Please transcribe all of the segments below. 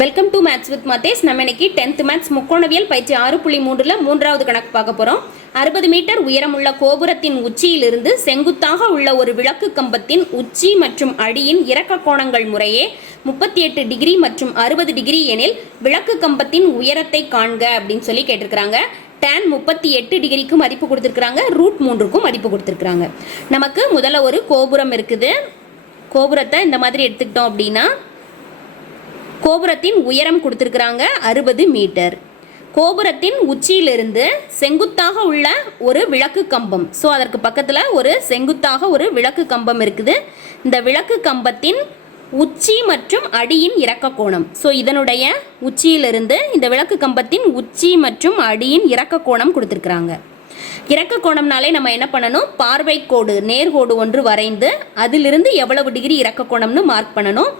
Welcome to maths with Madhesh. நம்ம இன்னைக்கு 10th maths முக்கோணவியல் பயிற்சி 6.3ல மூன்றாவது கணக்கு பார்க்க போறோம். 60 மீட்டர் உயரமுள்ள கோபுரத்தின் உச்சியிலிருந்து செங்குத்தாக உள்ள ஒரு விளக்கு கம்பத்தின் உச்சி மற்றும் அடியின் இறக்க கோணங்கள் முறையே 38 டிகிரி மற்றும் 60 டிகிரி எனில் விளக்கு கம்பத்தின் உயரத்தை காண்க அப்படின்னு சொல்லி கேட்டிருக்கிறாங்க. tan 38 டிகிரிக்கு மதிப்பு கொடுத்துருக்காங்க, √3க்கும் மதிப்பு கொடுத்துருக்காங்க. நமக்கு முதல்ல ஒரு கோபுரம் இருக்குது. கோபுரத்தை இந்த மாதிரி எடுத்துக்கிட்டோம் அப்படின்னா கோபுரத்தின் உயரம் கொடுத்துருக்குறாங்க 60 மீட்டர். கோபுரத்தின் உச்சியிலிருந்து செங்குத்தாக உள்ள ஒரு விளக்கு கம்பம், ஸோ அதற்கு பக்கத்தில் ஒரு செங்குத்தாக ஒரு விளக்கு கம்பம் இருக்குது. இந்த விளக்கு கம்பத்தின் உச்சி மற்றும் அடியின் இறக்க கோணம், ஸோ இதனுடைய உச்சியிலிருந்து இந்த விளக்கு கம்பத்தின் உச்சி மற்றும் அடியின் இறக்க கோணம் கொடுத்துருக்குறாங்க. இறக்க கோணம்னாலே நம்ம என்ன பண்ணணும், பார்வை கோடு நேர்கோடு ஒன்று வரைந்து அதிலிருந்து எவ்வளவு டிகிரி இறக்க கோணம்னு மார்க் பண்ணணும்.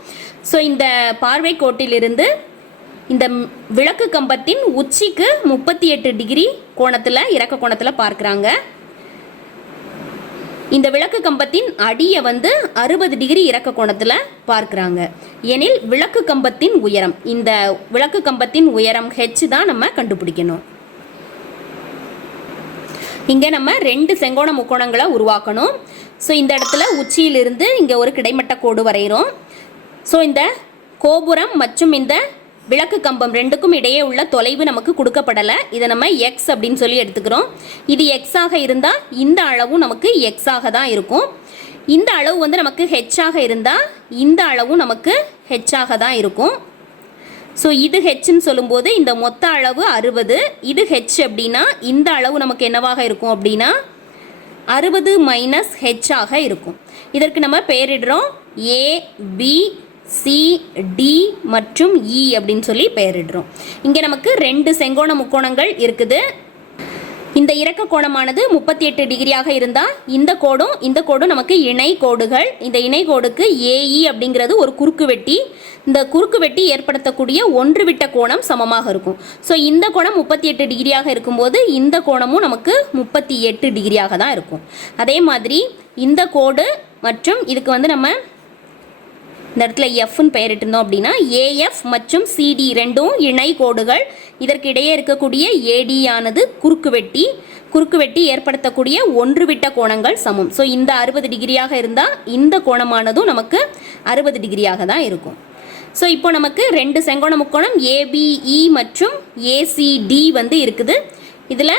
ஸோ இந்த பார்வை கோட்டிலிருந்து இந்த விளக்கு கம்பத்தின் உச்சிக்கு 38 டிகிரி கோணத்தில் இறக்க கோணத்தில் பார்க்குறாங்க. இந்த விளக்கு கம்பத்தின் அடியை 60 டிகிரி இறக்க கோணத்தில் பார்க்குறாங்க. எனில் விளக்கு கம்பத்தின் உயரம், இந்த விளக்கு கம்பத்தின் உயரம் h தான் நம்ம கண்டுபிடிக்கணும். இங்கே நம்ம 2 செங்கோண முக்கோணங்களை உருவாக்கணும். ஸோ இந்த இடத்துல உச்சியிலிருந்து இங்கே ஒரு கிடைமட்ட கோடு வரைகிறோம். ஸோ இந்த கோபுரம் மற்றும் இந்த விளக்கு கம்பம் ரெண்டுக்கும் இடையே உள்ள தொலைவு நமக்கு கொடுக்கப்படலை. இதை நம்ம எக்ஸ் அப்படின்னு சொல்லி எடுத்துக்கிறோம். இது எக்ஸாக இருந்தால் இந்த அளவும் நமக்கு எக்ஸாக தான் இருக்கும். இந்த அளவு நமக்கு ஹெச்சாக இருந்தால் இந்த அளவும் நமக்கு ஹெச்சாக தான் இருக்கும். ஸோ இது ஹெச்ன்னு சொல்லும்போது இந்த மொத்த அளவு 60, இது ஹெச் அப்படின்னா இந்த அளவு நமக்கு என்னவாக இருக்கும் அப்படின்னா 60 மைனஸ் ஹெச்சாக இருக்கும். இதற்கு நம்ம பெயரிடுறோம் ஏ, பி, சி, டி மற்றும் இ அப்படின்னு சொல்லி பெயரிடுறோம். இங்கே நமக்கு 2 செங்கோண முக்கோணங்கள் இருக்குது. இந்த இறக்க கோணமானது 38 டிகிரியாக இருந்தால் இந்த கோடும் நமக்கு இணை கோடுகள். இந்த இணை கோடுக்கு ஏஇ அப்படிங்கிறது ஒரு குறுக்கு வெட்டி. இந்த குறுக்கு வெட்டி ஏற்படுத்தக்கூடிய ஒன்று விட்ட கோணம் சமமாக இருக்கும். ஸோ இந்த கோணம் 38 டிகிரியாக இருக்கும்போது இந்த கோணமும் நமக்கு 38 டிகிரியாக தான் இருக்கும். அதே மாதிரி இந்த கோடு மற்றும் இதுக்கு நம்ம இந்த இடத்துல எஃப்னு பெயரிட்டிருந்தோம் அப்படின்னா ஏஎஃப் மற்றும் சிடி ரெண்டும் இணை கோடுகள். இதற்கு இடையே இருக்கக்கூடிய ஏடி ஆனது குறுக்கு வெட்டி ஏற்படுத்தக்கூடிய ஒன்று விட்ட கோணங்கள் சமம். ஸோ இந்த 60 டிகிரியாக இருந்தால் இந்த கோணமானதும் நமக்கு 60 டிகிரியாக தான் இருக்கும். ஸோ இப்போ நமக்கு 2 செங்கோண முக்கோணம் ஏபிஇ மற்றும் ஏசிடி இருக்குது. இதில்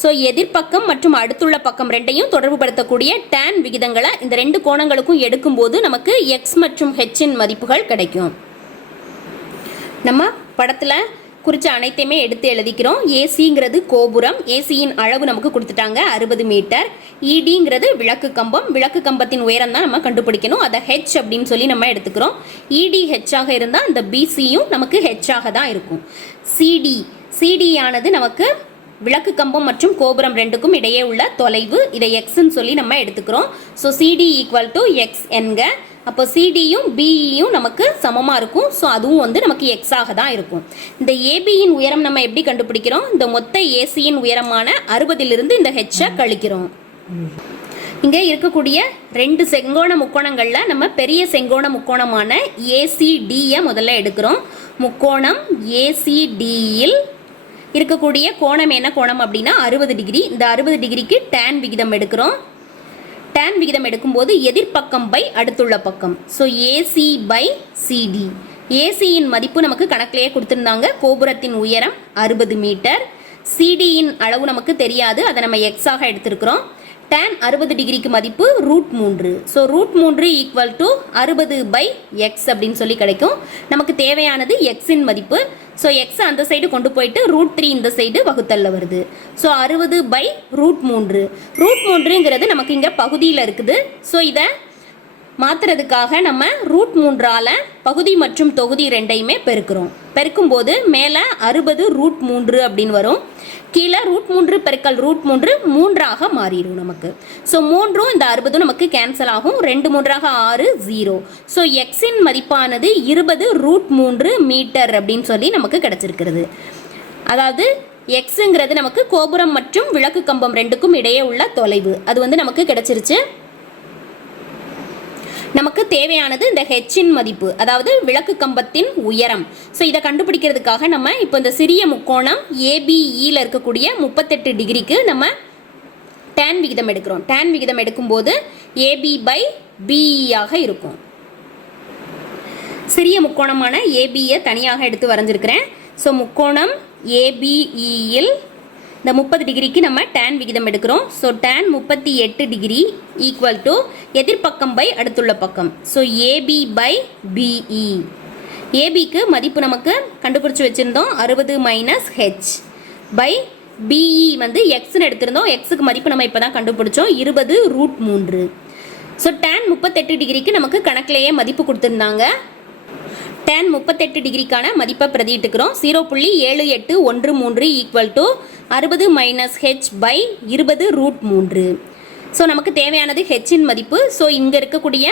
ஸோ எதிர்ப்பக்கம் மற்றும் அடுத்துள்ள பக்கம் ரெண்டையும் தொடர்பு படுத்தக்கூடிய டேன் விகிதங்களை இந்த 2 கோணங்களுக்கும் எடுக்கும்போது நமக்கு எக்ஸ் மற்றும் ஹெச்சின் மதிப்புகள் கிடைக்கும். நம்ம படத்தில் குறித்த அனைத்தையுமே எடுத்து எழுதிக்கிறோம். ஏசிங்கிறது கோபுரம், ஏசியின் அளவு நமக்கு கொடுத்துட்டாங்க 60 மீட்டர். இடிங்கிறது விளக்கு கம்பம், விளக்கு கம்பத்தின் உயரம் தான் நம்ம கண்டுபிடிக்கணும். அதை ஹெச் அப்படின்னு சொல்லி நம்ம எடுத்துக்கிறோம். இடி ஹெச்சாக இருந்தால் இந்த பிசியும் நமக்கு ஹெச்சாக தான் இருக்கும். சிடி ஆனது நமக்கு விளக்கு கம்பம் மற்றும் கோபுரம் ரெண்டுக்கும் இடையே உள்ள தொலைவு. இதை எக்ஸ்ன்னு சொல்லி நம்ம எடுத்துக்கிறோம். So CD equal to X என்க. அப்போ சிடியும் பிஇயும் நமக்கு சமமாக இருக்கும். ஸோ அதுவும் நமக்கு எக்ஸாக தான் இருக்கும். இந்த ஏபியின் உயரம் நம்ம எப்படி கண்டுபிடிக்கிறோம், இந்த மொத்த ஏசியின் உயரமான 60லிருந்து இந்த ஹெச்சை கழிக்கிறோம். இங்கே இருக்கக்கூடிய 2 செங்கோண முக்கோணங்களில் நம்ம பெரிய செங்கோண முக்கோணமான ஏசிடியை முதல்ல எடுக்கிறோம். முக்கோணம் ஏசிடியில் இருக்கக்கூடிய கோணம் என்ன கோணம் அப்படின்னா 60 டிகிரி. இந்த 60 டிகிரிக்கு டேன் விகிதம் எடுக்கிறோம். டேன் விகிதம் எடுக்கும்போது எதிர்ப்பக்கம் பை அடுத்துள்ள பக்கம். So AC by CD. ஏசியின் மதிப்பு நமக்கு கணக்கிலேயே கொடுத்துருந்தாங்க. கோபுரத்தின் உயரம் 60 மீட்டர். சிடியின் அளவு நமக்கு தெரியாது, அதை நம்ம எக்ஸாக எடுத்திருக்கிறோம். tan 60 டிகிரிக்கு மதிப்பு √3. So √3 equal to 60 by X அப்படின்னு சொல்லி கிடைக்கும். நமக்கு தேவையானது எக்ஸின் மதிப்பு. ஸோ எக்ஸ் அந்த சைடு கொண்டு போயிட்டு √3 இந்த சைடு வகுத்தல்ல வருது. So 60 by √3. √3ங்கிறது நமக்கு இங்கே பகுதியில் இருக்குது. ஸோ இதை மாற்றுறதுக்காக நம்ம √3ஆல் பகுதி மற்றும் தொகுதி ரெண்டையுமே பெருக்கிறோம். பெருக்கும்போது மேலே 60 √3 அப்படின்னு வரும். கீழே √3 பெருக்கல் √3 3ஆக மாறிடும் நமக்கு. ஸோ 3ம் இந்த 60 நமக்கு கேன்சல் ஆகும். 2 3ஆக 6, 0. ஸோ எக்ஸின் மதிப்பானது 20 √3 மீட்டர் அப்படின்னு சொல்லி நமக்கு கிடைச்சிருக்கிறது. அதாவது எக்ஸுங்கிறது நமக்கு கோபுரம் மற்றும் விளக்கு கம்பம் ரெண்டுக்கும் இடையே உள்ள தொலைவு. அது நமக்கு கிடைச்சிருச்சு. நமக்கு தேவையானது இந்த ஹெச்சின் மதிப்பு, அதாவது விளக்கு கம்பத்தின் உயரம். ஸோ இதை கண்டுபிடிக்கிறதுக்காக நம்ம இப்போ இந்த சிறிய முக்கோணம் ஏபிஇயில் இருக்கக்கூடிய 38 டிகிரிக்கு நம்ம tan விகிதம் எடுக்கிறோம். tan விகிதம் எடுக்கும்போது ஏபி பை பிஇயாக இருக்கும். சிறிய முக்கோணமான ஏபியை தனியாக எடுத்து வரைஞ்சிருக்கிறேன். ஸோ முக்கோணம் ஏபிஇயில் இந்த 30 டிகிரிக்கு நம்ம tan விகிதம் எடுக்கிறோம். So tan 38 degree equal to எதிர்பக்கம் பை அடுத்துள்ள பக்கம். So AB by BE. ஏபிக்கு மதிப்பு நமக்கு கண்டுபிடிச்சி வச்சுருந்தோம் 60 மைனஸ் ஹெச் பை பிஇ வந்து எக்ஸ்ன்னு எடுத்திருந்தோம். எக்ஸுக்கு மதிப்பு நம்ம இப்போ தான் கண்டுபிடிச்சோம் 20√3. ஸோ tan 38 டிகிரிக்கு நமக்கு கணக்கிலேயே மதிப்பு கொடுத்துருந்தாங்க. tan 38 டிகிரிக்கான மதிப்பை பிரதிட்டுக்கிறோம். 0.7813 equal to 60 minus H by 20√3. So நமக்கு தேவையானது ஹெச்சின் மதிப்பு. ஸோ இங்கே இருக்கக்கூடிய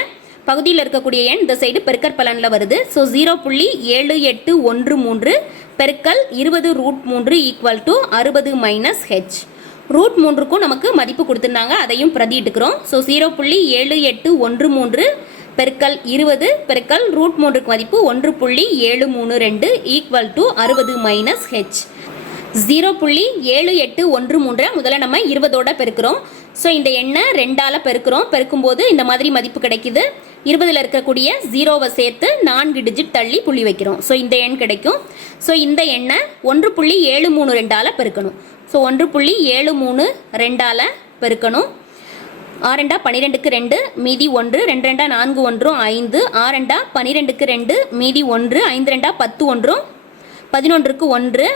பகுதியில் இருக்கக்கூடிய எண் இந்த சைடு பெருக்கற் பலனில் வருது. ஸோ 0.7813 பெருக்கல் 20√3 ஈக்குவல் டு 60 மைனஸ் ஹெச். √3க்கும் நமக்கு மதிப்பு கொடுத்துருந்தாங்க, அதையும் பிரதிட்டுக்கிறோம். ஸோ 0.7813 பெருக்கல் 20 பெருக்கல் √3க்கு மதிப்பு 1.732 ஈக்குவல் டு 60 மைனஸ் ஹெச். 0.7813 முதல்ல நம்ம 20ஓட பெருக்கிறோம். ஸோ இந்த எண்ணை 2ஆல் பெருக்கிறோம். பெருக்கும்போது இந்த மாதிரி மதிப்பு கிடைக்குது. 20ல் இருக்கக்கூடிய 0வை சேர்த்து 4 டிஜிட் தள்ளி புள்ளி வைக்கிறோம். ஸோ இந்த எண் கிடைக்கும். ஸோ இந்த எண்ணை 1.732ஆல் பெருக்கணும். ஸோ 1.732ஆல் பெருக்கணும். 6 12க்கு 2 மீதி 1, 2 2 4 1 5, 6 12க்கு 2 மீதி 1, 5 2 10 1, 11க்கு 1,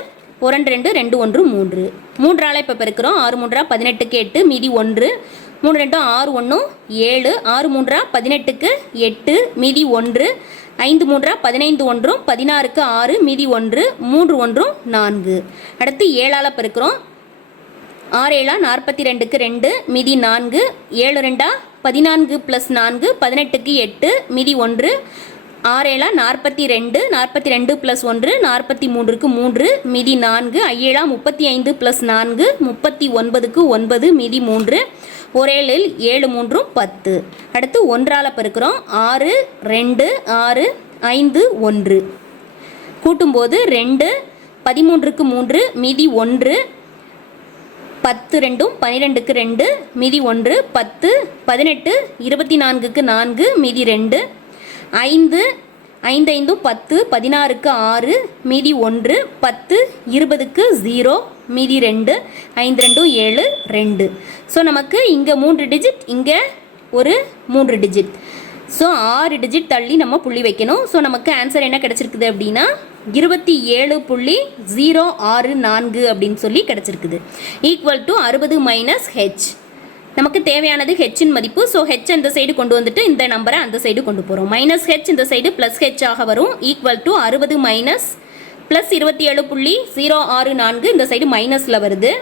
1 2 2 1 3. 3ஆல் இப்போ பெருக்கிறோம். 6 3 18க்கு 8 மீதி 1, 3 2 6 1 7, 6 3 18க்கு 8 மீதி 1, 5 3 15 1, 16க்கு 6 மீதி 1, 3 1 4. அடுத்து 7ஆல் பெருக்கிறோம். 6 7 42க்கு 2 மீதி 4, 7 2 14 + 4 18க்கு 8 மீதி 1, 6 7 42, 42 + 1 43க்கு 3 மீதி 4, 7 35 + 4 39க்கு 9 மீதி 3, 1 7 7 3 10. அடுத்து 1ஆல் பெருக்கிறோம். 6 2 6 5 1 கூட்டும்போது 2 13க்கு 3 மீதி 1, 10 2 12க்கு 2 மீதி 1, 10 18 24க்கு 4 மீதி 2, 5 5 5 10 16க்கு 6 மீதி 1, 10 20க்கு 0 மீதி 2, 5 2 7 2. ஸோ நமக்கு இங்கே 3 டிஜிட், இங்கே ஒரு 3 டிஜிட். ஸோ 6 டிஜிட் தள்ளி நம்ம புள்ளி வைக்கணும். ஸோ நமக்கு ஆன்சர் என்ன கிடச்சிருக்குது அப்படின்னா 27.064 அப்படின்னு சொல்லி கிடச்சிருக்குது. Equal to 60 minus H. நமக்கு தேவையானது ஹெச்சின் மதிப்பு. ஸோ ஹெச் அந்த சைடு கொண்டு வந்துட்டு இந்த நம்பரை அந்த சைடு கொண்டு போகிறோம். மைனஸ் ஹெச் இந்த சைடு ப்ளஸ் ஹெச் ஆக வரும். ஈக்குவல் டு 60 மைனஸ் ப்ளஸ் 27.064 இந்த சைடு மைனஸில் வருது.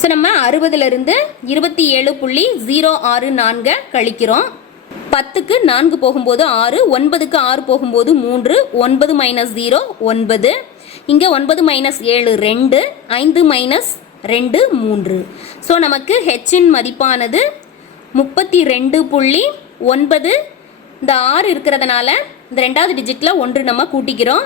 ஸோ நம்ம 60லிருந்து 27.064 கழிக்கிறோம். 10க்கு 4 போகும்போது 6, 9க்கு 6 போகும்போது 3, 9 மைனஸ் 0 9, இங்கே 9 மைனஸ் 7 2, 5 மைனஸ் 2 3. ஸோ நமக்கு ஹெச்சின் மதிப்பானது 32.9. இந்த 6 இருக்கிறதுனால இந்த 2வது டிஜிட்டில் 1 நம்ம கூட்டிக்கிறோம்.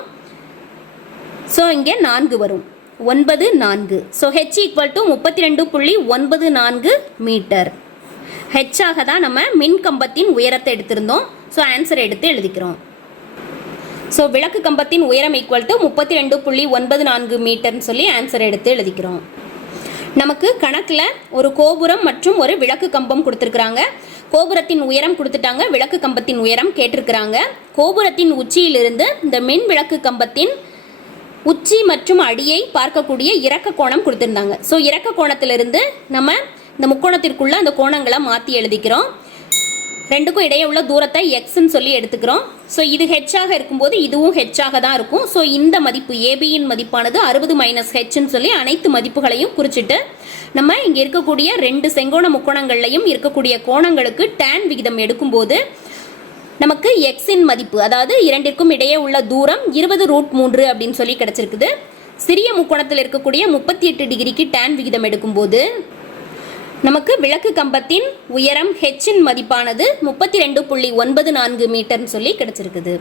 ஸோ இங்கே 4 வரும். 9 4. So H equal to 32.94 metre. ஹெச்சாக தான் நம்ம மின் கம்பத்தின் உயரத்தை எடுத்திருந்தோம். ஸோ ஆன்சர் எடுத்து எழுதிக்கிறோம். ஸோ விளக்கு கம்பத்தின் உயரம் ஈக்குவல் டு 32.94 மீட்டர்னு சொல்லி ஆன்சர் எடுத்து எழுதிக்கிறோம். நமக்கு கணக்கில் ஒரு கோபுரம் மற்றும் ஒரு விளக்கு கம்பம் கொடுத்துருக்குறாங்க. கோபுரத்தின் உயரம் கொடுத்துட்டாங்க, விளக்கு கம்பத்தின் உயரம் கேட்டிருக்கிறாங்க. கோபுரத்தின் உச்சியிலிருந்து இந்த மின் விளக்கு கம்பத்தின் உச்சி மற்றும் அடியை பார்க்கக்கூடிய இறக்க கோணம் கொடுத்துருந்தாங்க. ஸோ இறக்க கோணத்திலிருந்து நம்ம இந்த முக்கோணத்திற்குள்ள அந்த கோணங்களை மாற்றி எழுதிக்கிறோம். ரெண்டுக்கும் இடையே உள்ள தூரத்தை எக்ஸ்ன்னு சொல்லி எடுத்துக்கிறோம். ஸோ இது ஹெச்சாக இருக்கும்போது இதுவும் ஹெச்சாக தான் இருக்கும். ஸோ இந்த மதிப்பு ஏபியின் மதிப்பானது 60 மைனஸ் ஹெச்ன்னு சொல்லி அனைத்து மதிப்புகளையும் குறிச்சிட்டு நம்ம இங்கே இருக்கக்கூடிய 2 செங்கோண முக்கோணங்கள்லையும் இருக்கக்கூடிய கோணங்களுக்கு tan விகிதம் எடுக்கும்போது நமக்கு எக்ஸின் மதிப்பு, அதாவது இரண்டிற்கும் இடையே உள்ள தூரம் 20√3 அப்படின்னு சொல்லி கிடச்சிருக்குது. சிறிய முக்கோணத்தில் இருக்கக்கூடிய 38 டிகிரிக்கு tan விகிதம் எடுக்கும்போது நமக்கு விளக்கு கம்பத்தின் உயரம் ஹெச்சின் மதிப்பானது 32.94 மீட்டர்னு சொல்லி கிடைச்சிருக்குது.